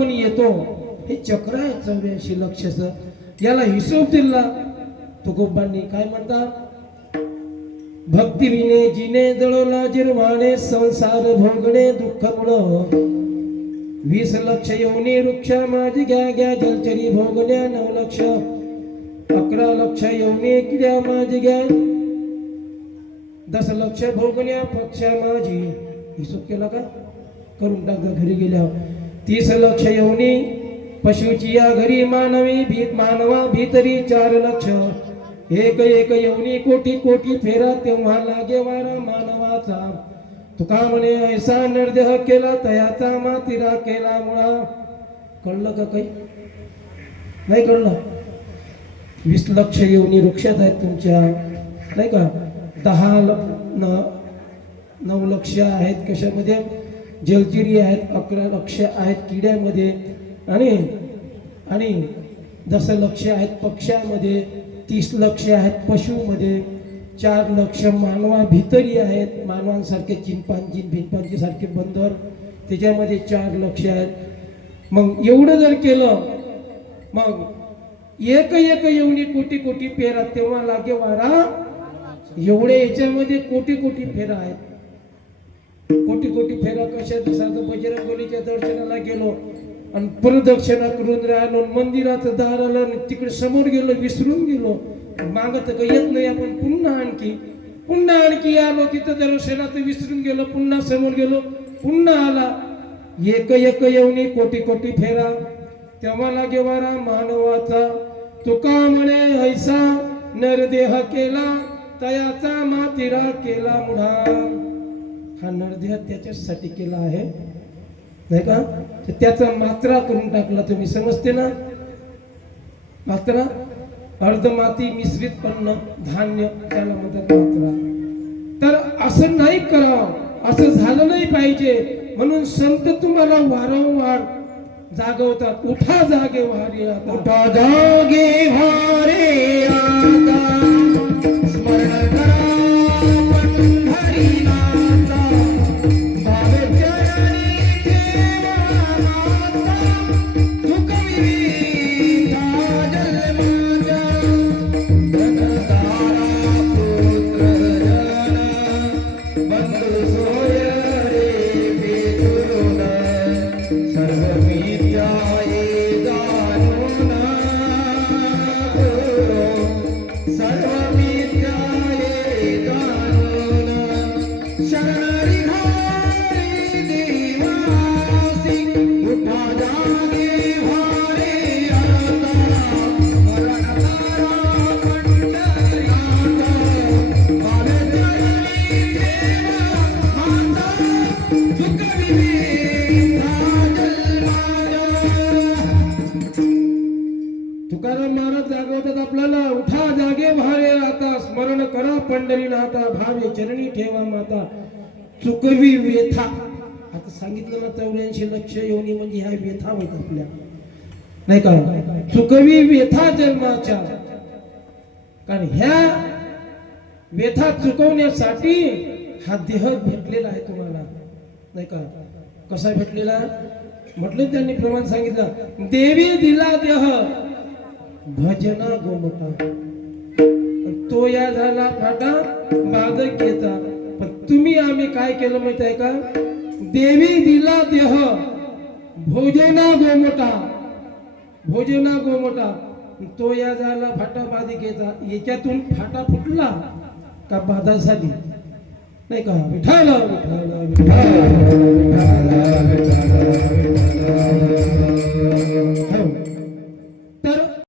आपण येतो हे चक्र आहे चौऱ्याऐंशी लक्षच. याला हिशोब दिला. तुकोबांनी काय म्हणतात? भक्ती विने जिने जळवला जिरवाणे संसार भोगणे दुःख मुळ वीस लक्ष येऊनी वृक्ष माझी घ्या घ्या जलचरी भोगण्या नऊ लक्ष. अकरा लक्ष येऊनी किड्या माझी घ्या. दस लक्ष भोगण्या पक्ष माझी. हिशोब केला का? करून टाका घरी गेल्यावर. तीस लक्ष येऊनी पशुची या घरी मानवी भीत मानवा भीतरी चार लक्ष. एक एक येऊनी कोटी कोटी फेरा तेव्हा लागे वारा मानवाचा. तुका म्हणे ऐसा निर्देह केला तयाचा मातीरा केला मुळा. कळलं का काही? नाही कळलं. वीस लक्ष येऊनी वृक्षात आहेत तुमच्या. नाही का? दहा ल- न नऊ लक्ष आहेत कशामध्ये? जलचिरी आहेत अकरा लक्ष आहेत किड्यामध्ये आणि आणि दस लक्ष आहेत पक्ष्यामध्ये तीस लक्ष आहेत पशुमध्ये चार लक्ष मानवा भितरी आहेत मानवांसारखे चिंपांजी भिंपांजीसारखे बंदर त्याच्यामध्ये चार लक्ष आहेत. मग एवढं जर केलं मग एक एक एवढी कोटी कोटी पेरा तेव्हा लागे वारा. एवढे याच्यामध्ये कोटी कोटी फेरा आहेत. कोटी कोटी फेरा कशा साधं बजरंगोलीच्या दर्शनाला गेलो आणि प्रदक्षिणा करून राहिलो मंदिराचं दार आलं आणि तिकडे समोर गेलो विसरून गेलो. मागत काही येत नाही आपण पुन्हा आणखी पुन्हा आणखी आलो. तिथं दर्शनात विसरून गेलो पुन्हा समोर गेलो पुन्हा आला. एक एक येऊनी कोटी कोटी फेरा. तेव्हा लागेवारा मानवाचा. तुका म्हणे ऐसा नरदेह केला तयाचा मातिरा केला मुढा. हा नरदेह त्याच्यासाठी केला आहे. नाही का? तर त्याचा मात्रा करून टाकला तुम्ही समजते ना? मात्रा? अर्धमाती मिश्रित पन्न धान्य त्याला म्हणतात मात्रा. तर असं नाही करावं. असं झालं नाही पाहिजे. म्हणून संत तुम्हाला वारंवार जागवतात. उठा जागे वारी उठा जागे वारे. स्मरण करा पंढरीनाथा भावे चरणी ठेवा माता. चुकवी व्यथा. आता सांगितलं ना चौऱ्याऐंशी लक्ष योनी म्हणजे ह्या व्यथा होत आपल्या. नाही का? चुकवी व्यथा जन्माच्या. कारण ह्या व्यथा चुकवण्यासाठी हा देह भेटलेला आहे तुम्हाला. नाही का? कसा भेटलेला? म्हटलं त्यांनी प्रमाण सांगितलं. देवी दिला देह. भजना गोमटा तो या झाला फाटा बाधक घेता. पण तुम्ही आम्ही काय केलं माहीत आहे का? देवी दिला देह भोजना गोमोटा भोजना गोमोटा. तो या झाला फाटा बाधी घेता. याच्यातून फाटा फुटला का बाधा झाली? नाही का? विठाल विठाल विठाल विठाल विठाल.